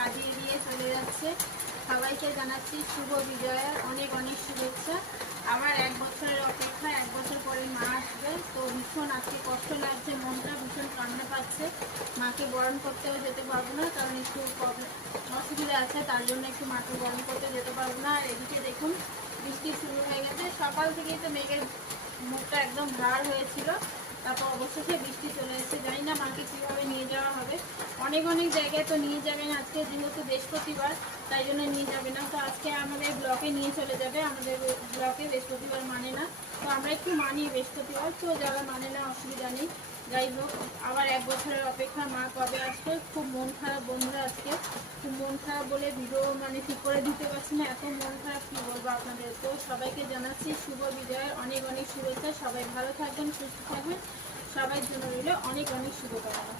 সাজিয়ে দিয়ে চলে যাচ্ছে। সবাইকে জানাচ্ছি শুভ বিজয়ের অনেক অনেক শুভেচ্ছা। আবার 1 বছরের অপেক্ষা, 1 বছর পরে মা আসবে। তো ভীষণ আজকে কষ্ট লাগছে, মনটা ভীষণ কান্না পাচ্ছে। মাকে বরণ করতেও যেতে পারবো না, কারণ একটু অসুবিধা আছে, তার জন্য একটু মাকে বরণ করতে যেতে পারবো না। আর এদিকে দেখুন বৃষ্টি শুরু হয়ে গেছে। সকাল থেকেই তো মেঘের মুখটা একদম ভার হয়েছিল, তারপর অবশেষে বৃষ্টি চলে এসেছে। জানি না মাকে কীভাবে নিয়ে যাওয়া হবে। অনেক অনেক জায়গায় তো নিয়ে যাবেন, আজকে যেহেতু বৃহস্পতিবার তাই জন্য নিয়ে যাবে না। তো আজকে আমাদের ব্লকে নিয়ে চলে যাবে। আমাদের ব্লকে বৃহস্পতিবার মানে না, তো আমরা একটু মানি বৃহস্পতিবার, তো যারা মানে না অসুবিধা নেই। যাই হোক, আবার 1 বছরের অপেক্ষা, মা কবে আসবে। খুব মন খারাপ বন্ধুরা, আজকে খুব মন খারাপ বলে ভিডিও ঠিক করে দিতে পারছি না, এত মন খারাপ কী বলবো আপনাদের। তো সবাইকে জানাচ্ছি শুভ বিজয়ের অনেক অনেক শুভেচ্ছা। সবাই ভালো থাকবেন, সুস্থ থাকবেন, সবার জন্য রইল অনেক অনেক শুভকামনা।